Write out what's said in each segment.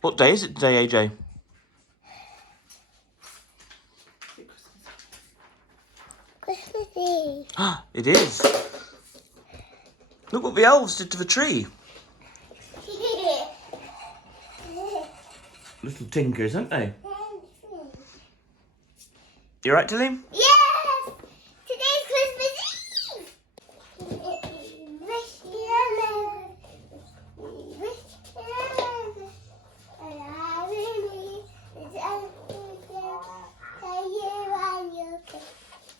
What day is it today, AJ? Christmas Eve. It is. Look what the elves did to the tree. Little tinkers, aren't they? You right, Tilly? Yes! Today's Christmas Eve! Wish you a merry, wish you a merry, and I really is tell you and you can.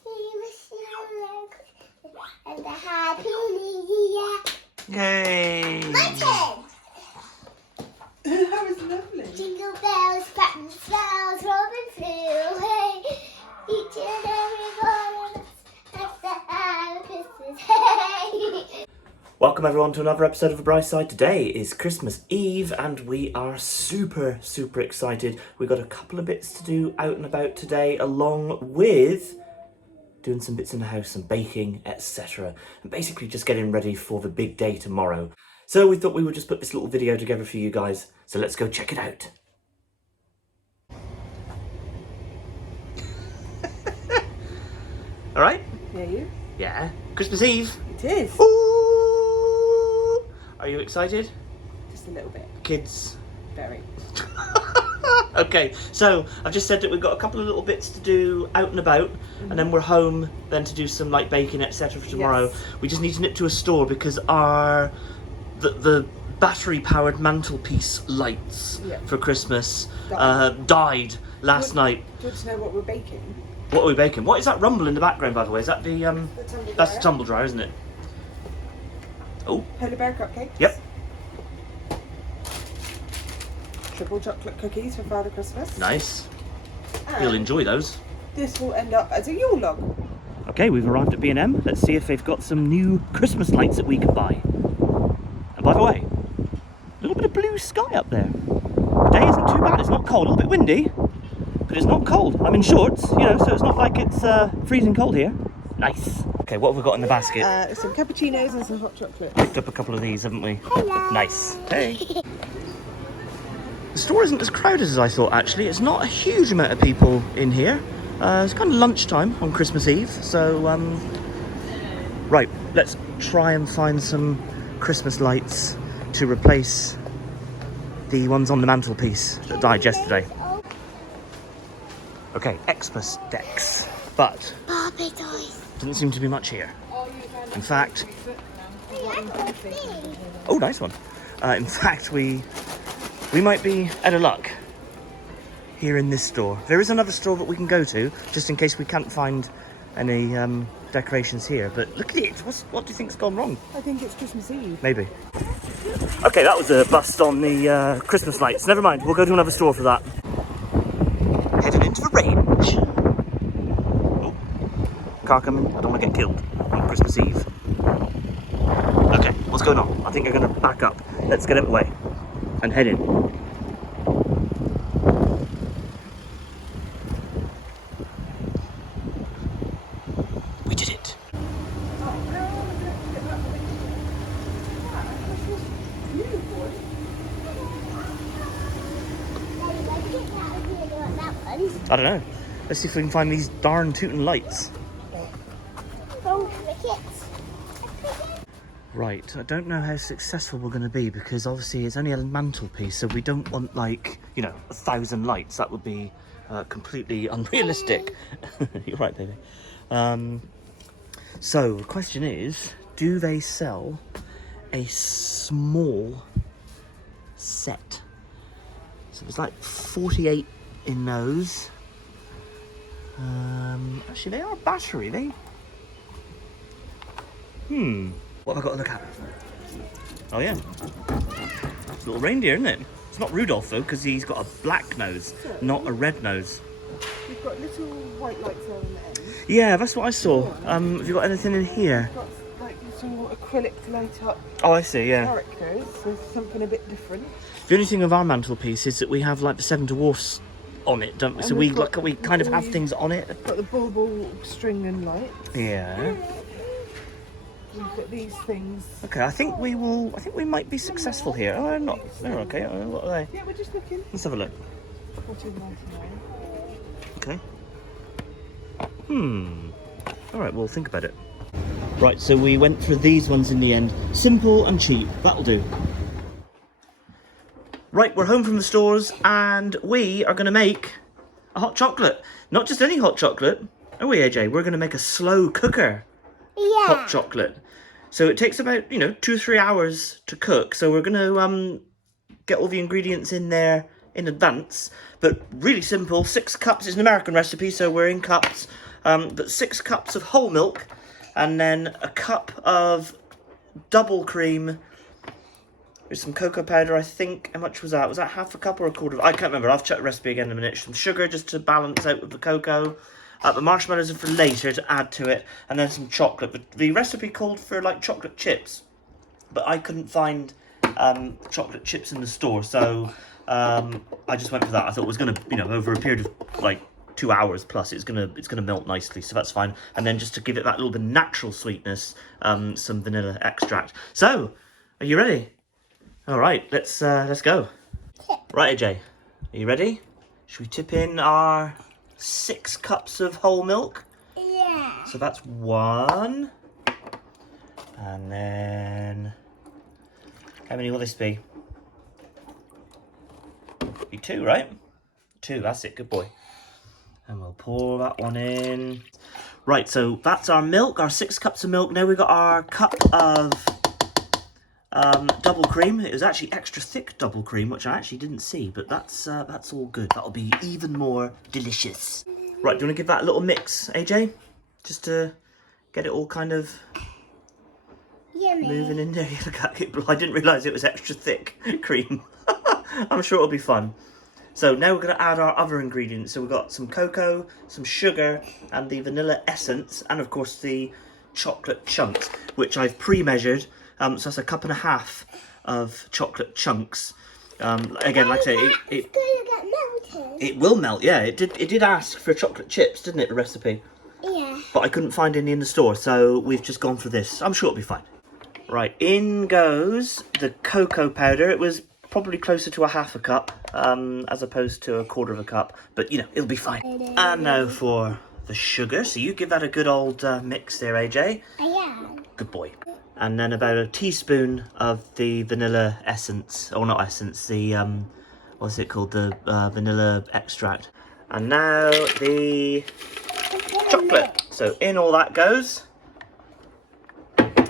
We wish you a merry Christmas and a happy new year. Yay! My turn! That was lovely. Jingle bells, cotton smells, robin flew away. Each and every one of us has to have a Christmas. Hey! Welcome everyone to another episode of The Bright Side. Today is Christmas Eve and we are super excited. We've got a couple of bits to do out and about today, along with doing some bits in the house, some baking, etc. And basically just getting ready for the big day tomorrow. So we thought we would just put this little video together for you guys. So let's go check it out. All right? Yeah, you? Yeah. Christmas Eve. It is. Ooh! Are you excited? Just a little bit. Kids. Very. Okay, so I've just said that we've got a couple of little bits to do out and about, and then we're home then to do some like baking, etc. for tomorrow. Yes. We just need to nip to a store because the battery powered mantelpiece lights Yeah. for Christmas died last night. Do you want to know what we're baking? What are we baking? What is that rumble in the background, by the way? Is that the tumble that's the dryer. tumble dryer, isn't it? Oh, Polar bear cupcakes. yep. Triple chocolate cookies for Father Christmas. Nice. And You'll enjoy those. this will end up as a Yule log. Okay, we've arrived at B&M. Let's see if they've got some new Christmas lights that we can buy. And by the way, a little bit of blue sky up there. The day isn't too bad. It's not cold. A little bit windy, but it's not cold. I'm in shorts, you know, so it's not like it's freezing cold here. Nice. Okay, what have we got in the basket? Some cappuccinos and some hot chocolate. Picked up a couple of these, haven't we? Hello. Nice. Hey. The store isn't as crowded as I thought, actually. It's not a huge amount of people in here. It's kind of lunchtime on Christmas Eve, so right, let's try and find some Christmas lights to replace the ones on the mantelpiece that died yesterday. Okay, Xmas decks, but Barbie toys. doesn't seem to be much here. In fact, Hey, I got these. oh, nice one. In fact, we might be out of luck here in this store. There is another store that we can go to, just in case we can't find any decorations here. But look at it. What do you think's gone wrong? I think it's Christmas Eve. Maybe. Okay, that was a bust on the Christmas lights. Never mind, we'll go to another store for that. Heading into the range. Oh, car coming. I don't want to get killed on Christmas Eve. Okay, what's going on? I think I'm going to back up. Let's get out of the way and head in. We did it. I don't know. Let's see if we can find these darn tootin' lights. Right, I don't know how successful we're going to be because obviously it's only a mantelpiece, so we don't want like, you know, 1,000 lights. That would be completely unrealistic. You're right, baby. So the question is, do they sell a small set? So there's like 48 in those. Actually, they are battery. What have I got to look at? Oh yeah, it's a little reindeer, isn't it? It's not Rudolph though, because he's got a black nose, not a red nose. We've got little white lights there on the end. Yeah, that's what I saw. Have you got anything in here? We've got like little acrylic light up Oh, I see, yeah. characters, so something a bit different. The only thing with our mantelpiece is that we have like the Seven Dwarfs on it, don't we? And So we've got we kind of have things on it. Got the bauble string and light. Yeah. We've got these things. Okay, I think we might be successful here. Oh, they're not. They're okay. What are they? Yeah, we're just looking. Let's have a look. $14.99. Okay. All right, we'll think about it. Right, so we went for these ones in the end. Simple and cheap. That'll do. Right, we're home from the stores and we are going to make a hot chocolate. Not just any hot chocolate. Are we, AJ? We're going to make a slow cooker Yeah. hot chocolate. So it takes about, 2 or 3 hours to cook. So we're going to get all the ingredients in there in advance. But really simple, 6 cups. It's an American recipe, so we're in cups. But 6 cups of whole milk. And then a cup of double cream. There's some cocoa powder, I think. How much was that? Was that half a cup or a quarter? I can't remember. I'll check the recipe again in a minute. Some sugar just to balance out with the cocoa. The marshmallows are for later to add to it. And then some chocolate. The recipe called for like chocolate chips. But I couldn't find chocolate chips in the store. So I just went for that. I thought it was going to, over a period of like 2 hours plus, it's gonna melt nicely. So that's fine. And then just to give it that little bit of natural sweetness, some vanilla extract. So, are you ready? All right, let's go. Right, AJ, are you ready? Should we tip in our 6 cups of whole milk? Yeah. So that's 1, and then how many will this be? Be 2, right? 2. That's it. Good boy. And we'll pour that one in. Right, so that's our milk, our 6 cups of milk. Now we've got our cup of double cream. It was actually extra thick double cream, which I actually didn't see, but that's all good. That'll be even more delicious. Right, do you want to give that a little mix, AJ? Just to get it all kind of Yummy. moving in there. Look at it. I didn't realise it was extra thick cream. I'm sure it'll be fun. So now we're going to add our other ingredients. So we've got some cocoa, some sugar, and the vanilla essence, and of course the chocolate chunks, which I've pre-measured. So that's a cup and a half of chocolate chunks. Again, like I say, It's gonna get melted. it will melt. Yeah, it did ask for chocolate chips, didn't it? The recipe, Yeah. but I couldn't find any in the store, so we've just gone for this. I'm sure it'll be fine. Right, in goes the cocoa powder. It was probably closer to a half a cup, as opposed to a quarter of a cup, but it'll be fine. And now for the sugar. So you give that a good old mix there, AJ. Yeah. Good boy. And then about a teaspoon of the vanilla essence, or not essence, the what's it called, the vanilla extract. And now the chocolate. So in all that goes.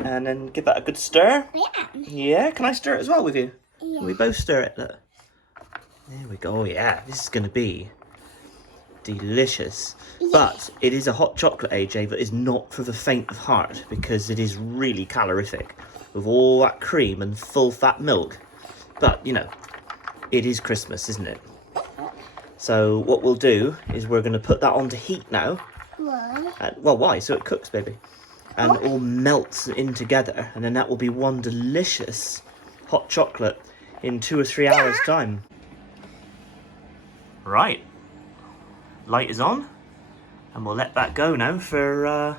And then give that a good stir. Yeah. Yeah, can I stir it as well with you? Yeah. Can we both stir it? Look. There we go. Oh yeah, this is going to be delicious. But it is a hot chocolate, AJ, that is not for the faint of heart, because it is really calorific with all that cream and full fat milk. But it is Christmas, isn't it? So what we'll do is we're going to put that on to heat now. Why? Well, why? So it cooks, baby. And it all melts in together, and then that will be one delicious hot chocolate in 2 or 3 hours time. Right, light is on, and we'll let that go now for a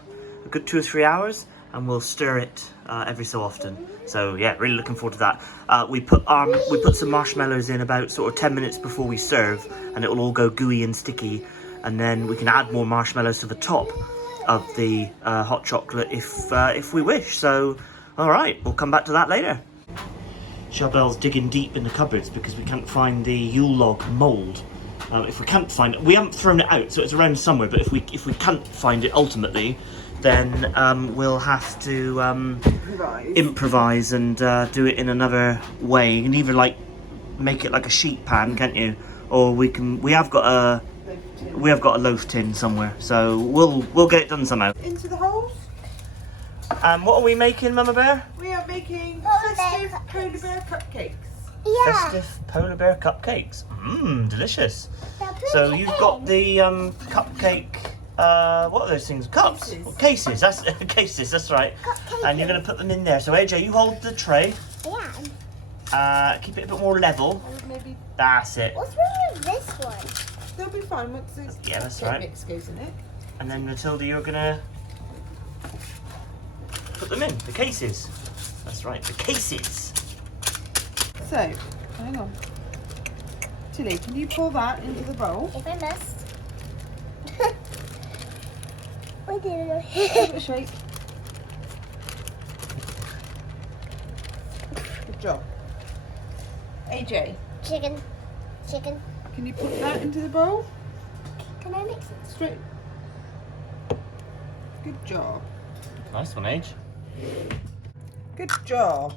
good 2 or 3 hours, and we'll stir it every so often. So yeah, really looking forward to that. We put some marshmallows in about sort of 10 minutes before we serve, and it will all go gooey and sticky, and then we can add more marshmallows to the top of the hot chocolate if we wish. So all right, we'll come back to that later. Charbelle's digging deep in the cupboards because we can't find the Yule log mould. If we can't find it, we haven't thrown it out, so it's around somewhere. But if we can't find it ultimately, then we'll have to improvise and do it in another way. You can either make it like a sheet pan, can't you? Or we have got a loaf tin somewhere, so we'll get it done somehow. Into the holes. And what are we making, Mama Bear? We are making festive polar bear cupcakes. Yeah. Festive polar bear cupcakes. Mmm, delicious. Now put So it you've in. got the cupcake. What are those things? Cups. Cases. Well, cases. That's cases. That's right. Cupcake. And you're going to put them in there. So AJ, you hold the tray. Yeah. Keep it a bit more level. Maybe That's it. What's wrong with this one? they'll be fine once this Yeah, that's cake right. mix goes in it. And then Matilda, you're going to put them in, the cases. That's right, the cases. So, hang on. Tilly, can you pour that into the bowl? If I must. I do. Give it a shake. Good job. AJ, Chicken. Chicken. can you put that into the bowl? Can I mix it? Straight. Good job. Nice one, Age. Good job.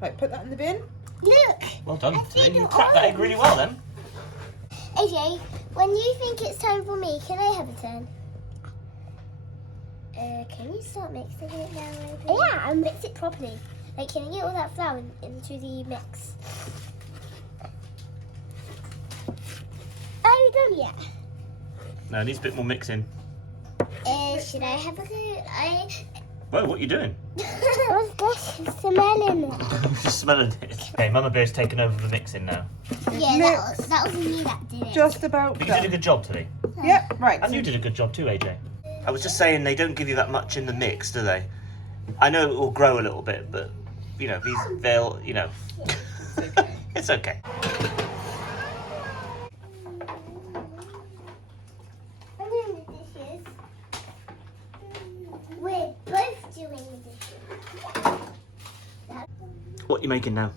Right, put that in the bin. Look. Well done. I did You it cracked that egg really well then. AJ, when you think it's time for me, can I have a turn? Can you start mixing it now? Yeah, and mix it properly. Like, can you get all that flour into the mix? Are you done yet? No, it needs a bit more mixing. Should I have a go? Whoa, what are you doing? What's this smelling? I'm just smelling it. Okay, Mama Bear's taken over the mixing now. Yeah, that was me that did it. Just about You did a done. good job today. Yep, right. And you did a good job too, AJ. I was just saying they don't give you that much in the mix, do they? I know it will grow a little bit, but you know, they'll, you know, it's okay. I'm doing the dishes. We're both doing the dishes. What are you making now?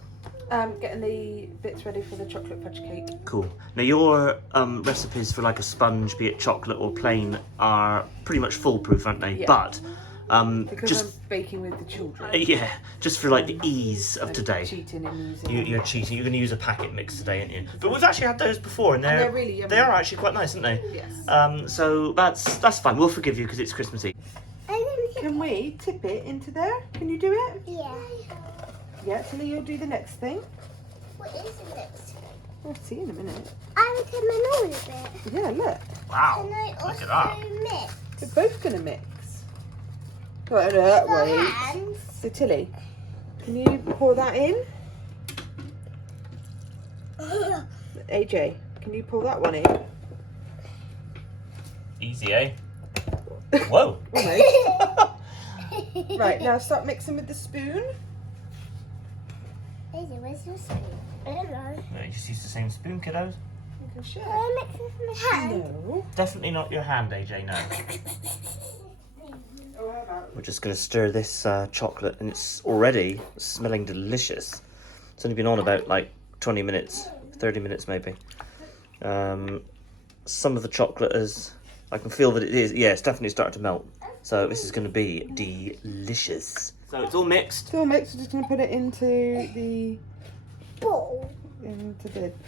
Getting the bits ready for the chocolate fudge cake. Cool. Now your recipes for like a sponge, be it chocolate or plain, are pretty much foolproof, aren't they? Yeah. But Because just I'm baking with the children. yeah, just for like the ease of I'm today. Cheating and using. You're cheating. You're going to use a packet mix today, aren't you? But we've actually had those before, and they're really yummy. They are actually quite nice, aren't they? Yes. So that's fine. We'll forgive you because it's Christmas Eve. Can we tip it into there? Can you do it? Yeah. Yeah, Tilly, you'll do the next thing. What is the next thing? We'll see in a minute. I would come in all of it. Yeah, look. Wow! Can I Look at that. also mix? We're both going to mix. Right, that For way. hands. So, Tilly, can you pour that in? AJ, can you pour that one in? Easy, eh? Whoa! Almost. Right, now start mixing with the spoon. Daisy, where's your spoon? I don't know. No, you just use the same spoon, kiddos. You can share. Can I mix with my hand? No. Definitely not your hand, AJ. No. Oh, how about? We're just going to stir this chocolate, and it's already smelling delicious. It's only been on about like 20 minutes, 30 minutes maybe. Some of the chocolate is, I can feel that it is, yeah, it's definitely starting to melt. So this is going to be delicious. So it's all mixed. It's all mixed. We're just going to put it into the Ball.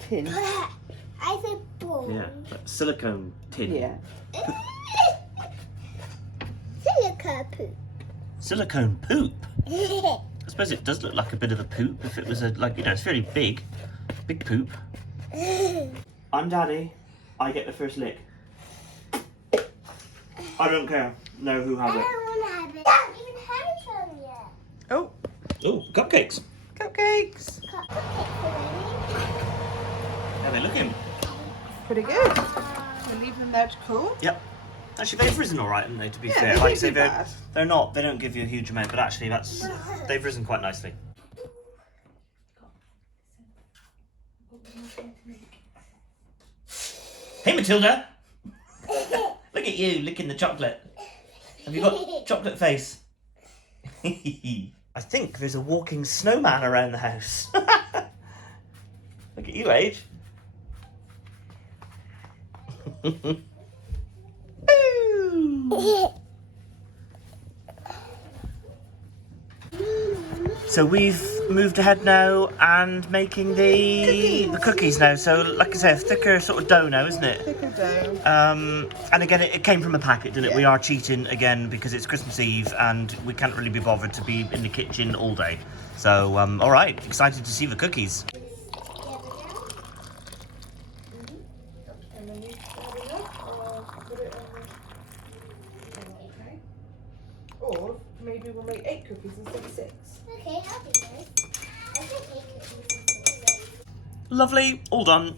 tin. I said ball. Yeah, silicone tin. Yeah. Silica poop. Silicone poop. I suppose it does look like a bit of a poop if it was a, like, you know, it's fairly big. Big poop. I'm Daddy. I get the first lick. I don't care. No, who I has it? don't want to have it. I haven't even had it from yet. Oh, Oh, cupcakes. cupcakes. Cut the cake already. How they looking? Pretty good. We'll leave them there to cool. Yep. Actually, they've risen all right, haven't they? To be Yeah, fair, they like I didn't say, do they're bad. not. They don't give you a huge amount, but actually, they've risen quite nicely. Hey, Matilda. Look at you licking the chocolate. Have you got chocolate face? I think there's a walking snowman around the house. Look at you, Age. So we've moved ahead now and making the cookies now. So like I said, a thicker sort of dough now, isn't it? Thicker dough. And again, it came from a packet, didn't it? Yeah. We are cheating again because it's Christmas Eve and we can't really be bothered to be in the kitchen all day. So, all right, excited to see the cookies. And then you add it up or put it on the... Okay. Or maybe we'll make 8 cookies instead of 6. Okay, I'll do this. I think 8 cookies. Lovely, all done.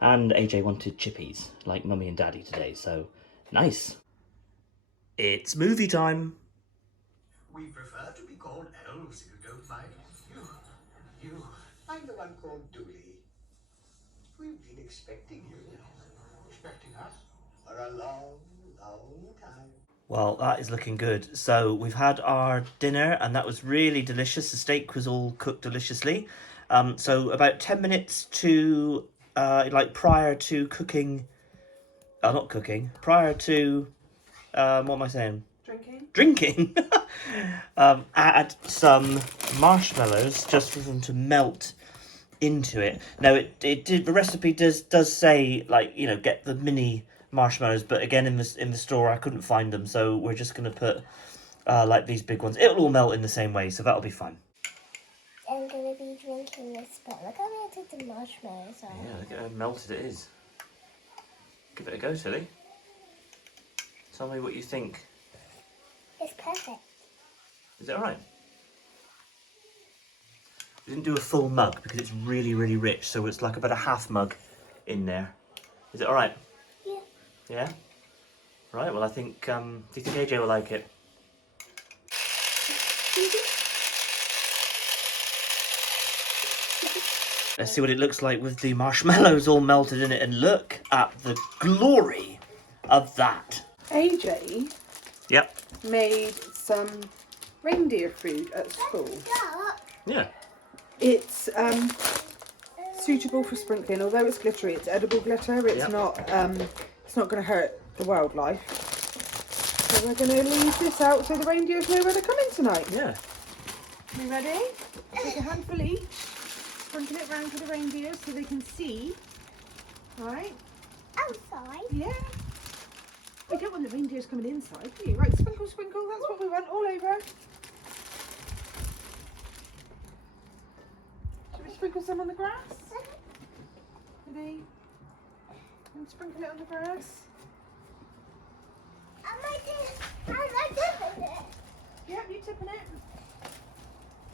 And AJ wanted chippies, like Mummy and Daddy today, so nice. It's movie time. We prefer to be called elves if you don't mind. You. I'm the one called Dooley. We've been expecting you. Expecting us? For a long, long time. Well, that is looking good. So we've had our dinner, and that was really delicious. The steak was all cooked deliciously. So about 10 minutes to, prior to cooking, not cooking, prior to, what am I saying? Drinking. Add some marshmallows just for them to melt into it. Now it did, the recipe does say, like, you know, get the mini marshmallows, but again in the store I couldn't find them, so we're just gonna put like these big ones. It'll all melt in the same way, so that'll be fine. I'm gonna be drinking this, but look how melted the marshmallows are. Yeah, look at how melted it is. Give it a go, Tilly. Tell me what you think. It's perfect. Is it alright? We didn't do a full mug because it's really, really rich, so it's like about a half mug in there. Is it alright? Yeah. Yeah? Right, well I think, do you think AJ will like it? Let's see what it looks like with the marshmallows all melted in it, and look at the glory of that. AJ Yep. made some reindeer food at school. Yeah. It's suitable for sprinkling, although it's glittery. It's edible glitter. It's Yep. it's not going to hurt the wildlife. So we're going to leave this out so the reindeers know where they're coming tonight. Yeah. You ready? Take a handful each. Sprinkle it round to the reindeers so they can see. Right? Outside. Yeah. We don't want the reindeers coming inside, do you? Right, sprinkle, sprinkle. That's what we want all over. Should we sprinkle some on the grass? Ready? And sprinkle it on the grass. Am I doing it? Yep, you tipping it.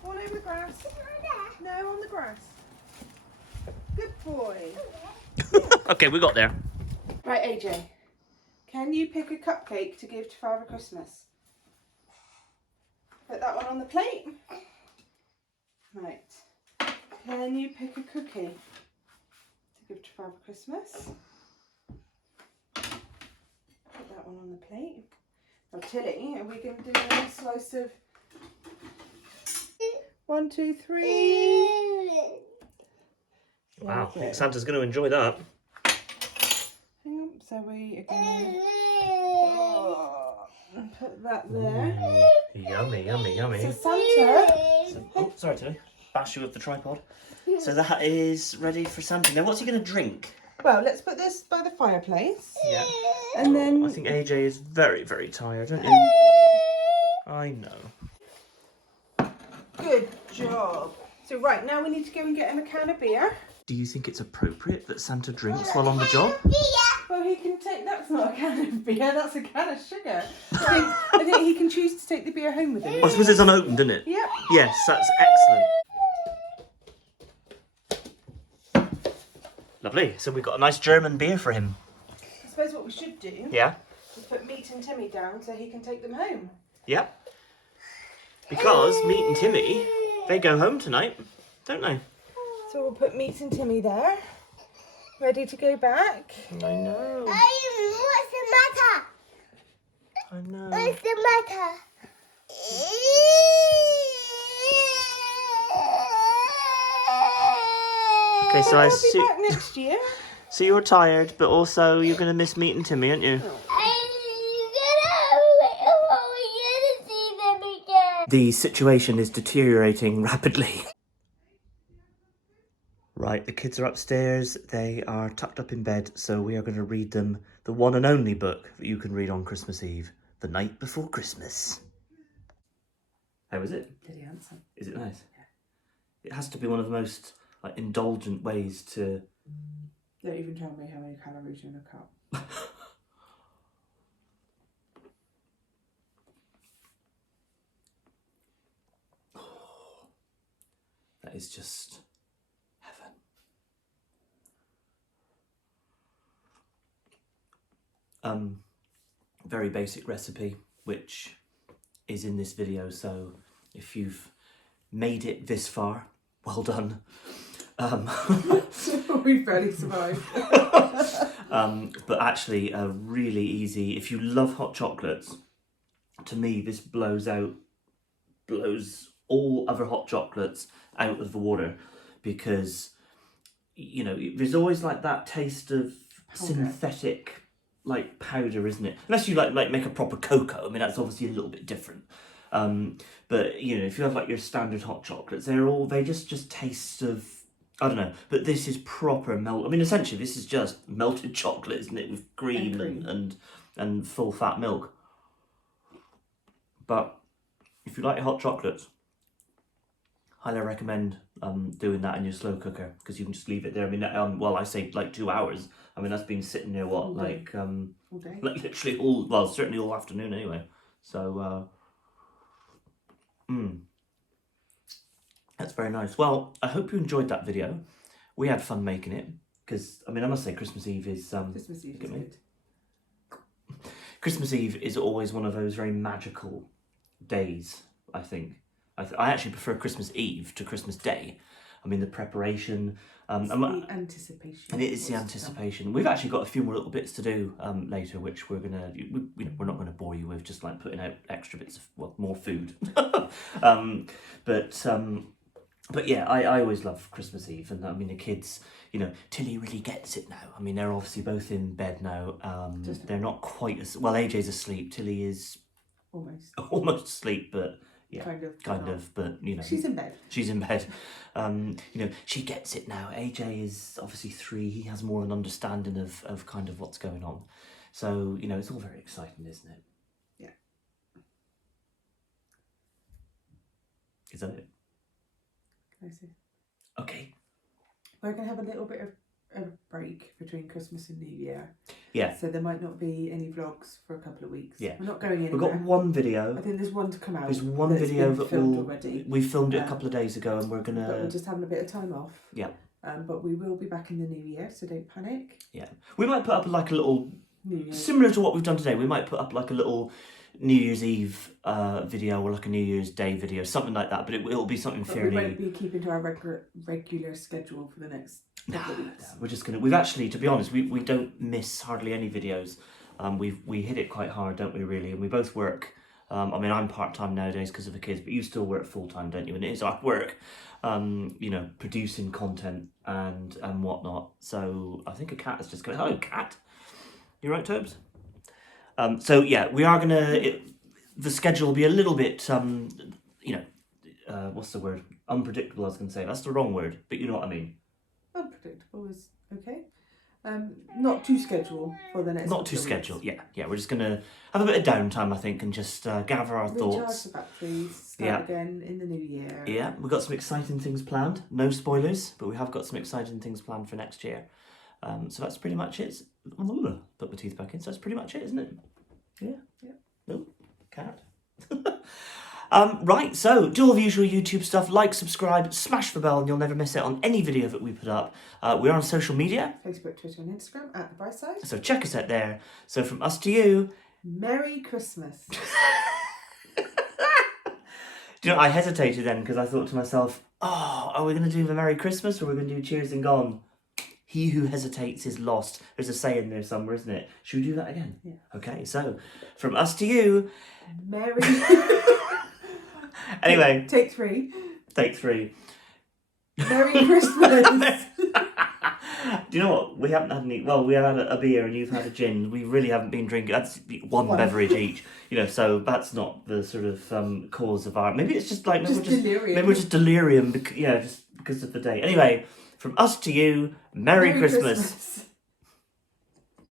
All over the grass. No, on the grass. Good boy. Okay, we got there. Right, AJ. Can you pick a cupcake to give to Father Christmas? Put that one on the plate. Right. Can you pick a cookie to give to Father Christmas? Put that one on the plate. Now, Tilly, are we going to do a slice of 1, 2, 3? Wow, I think Santa's going to enjoy that. Hang on, so we are going to put that there. Yummy, yummy, yummy. So Santa, Oh, sorry, Tilly. Bash you with the tripod. So that is ready for Santa. Now, what's he going to drink? well, let's put this by the fireplace. Yeah. And then I think AJ is very, very tired, don't you? I know. good job. So right, now we need to go and get him a can of beer. Do you think it's appropriate that Santa drinks while on the job? Well, he can take, that's not a can of beer, that's a can of sugar. I think he can choose to take the beer home with him. I suppose it's unopened, isn't it? Yep. Yes, that's excellent. Lovely. So we've got a nice German beer for him. I suppose what we should do Yeah? is put Meat and Timmy down so he can take them home. Yep. Because Meat and Timmy, they go home tonight, don't they? So we'll put Meat and Timmy there, ready to go back. I know. What's the matter? I know. What's the matter? Okay, so I We'll be see. back next year. So you're tired, but also you're going to miss Meat and Timmy, aren't you? The situation is deteriorating rapidly. Right, the kids are upstairs. They are tucked up in bed, so we are going to read them the one and only book that you can read on Christmas Eve, The Night Before Christmas. How is it? Did he answer? Is it nice? Yeah. It has to be one of the most indulgent ways to... Don't even tell me how many calories are in a cup. That is just heaven. very basic recipe, which is in this video. So if you've made it this far, well done. We've barely survived. But actually, really easy. If you love hot chocolates, to me, this blows all other hot chocolates out of the water, because, you know, there's always like that taste of synthetic like powder, isn't it? Unless you like make a proper cocoa. I mean, that's obviously a little bit different. But you know, if you have like your standard hot chocolates, they just taste of, I don't know. But this is proper melt. I mean, essentially, this is just melted chocolate, isn't it, with cream and full fat milk. But if you like your hot chocolates, highly recommend doing that in your slow cooker, because you can just leave it there. I mean, well, I say like 2 hours. I mean, that's been sitting there All day. like All day. like literally certainly all afternoon anyway. So that's very nice. Well, I hope you enjoyed that video. We had fun making it, because I mean, I must say Christmas Eve is Christmas Eve is good. Christmas Eve is always one of those very magical days, I think. I actually prefer Christmas Eve to Christmas Day. I mean, the preparation. It's the anticipation. And it is the anticipation. We've actually got a few more little bits to do later, which we're not gonna bore you with, just like putting out extra bits of more food. But yeah, I always love Christmas Eve, and I mean the kids, you know, Tilly really gets it now. I mean, they're obviously both in bed now. They're not quite as well. AJ's asleep. Tilly is almost asleep, but. Yeah, kind of, but you know, she's in bed. She's in bed. You know, she gets it now. AJ is obviously 3. He has more of an understanding of kind of what's going on. So you know, it's all very exciting, isn't it? Yeah. Is that it? Can I see? Okay. We're gonna have a little bit of a break between Christmas and New Year. Yeah. So there might not be any vlogs for a couple of weeks. Yeah. We're not going anywhere. We've got one video. I think there's one to come out. There's one video that already. we filmed it a couple of days ago, and we're gonna. But we're just having a bit of time off. Yeah. But we will be back in the new year, so don't panic. Yeah. We might put up like a little, New Year. similar to what we've done today. We might put up like a little New Year's Eve video, or like a New Year's Day video, something like that. But it'll be something But fairly. we won't be keeping to our regular schedule for the next couple of weeks. We're just gonna. We've actually, to be honest, we don't miss hardly any videos. We hit it quite hard, don't we? Really, and we both work. I mean, I'm part-time nowadays because of the kids, but you still work full-time, don't you? And it is hard work, you know, producing content and whatnot. So I think a cat is just going. Hello, cat. You right, Tobes? So yeah, we are gonna. The schedule will be a little bit, you know, what's the word? Unpredictable. I was gonna say that's the wrong word, but you know what I mean. Unpredictable is okay. Not too scheduled for the next. Not too scheduled. Yeah. We're just gonna have a bit of downtime, I think, and just gather our thoughts. Recharge the batteries. Start again in the new year. Yeah, we've got some exciting things planned. No spoilers, but we have got some exciting things planned for next year. So that's pretty much it. Put my teeth back in. So that's pretty much it, isn't it? Yeah. No, cat. Right, so do all the usual YouTube stuff. Like, subscribe, smash the bell, and you'll never miss it on any video that we put up. We're on social media. Facebook, Twitter, and Instagram at The Bright Side. So check us out there. So from us to you, Merry Christmas. Do you know, I hesitated then because I thought to myself, oh, are we going to do the Merry Christmas or are we going to do Cheers and Gone? He who hesitates is lost. There's a saying there somewhere, isn't it? Should we do that again? Yeah. Okay, so from us to you. Merry. Anyway. Take 3. Take 3. Merry Christmas. Do you know what? We haven't had any. Well, we have had a beer and you've had a gin. We really haven't been drinking. That's one beverage each. You know, so that's not the sort of cause of our. Maybe it's just like delirium. Maybe we're just delirium. Just because of the day. Anyway, from us to you, Merry Christmas.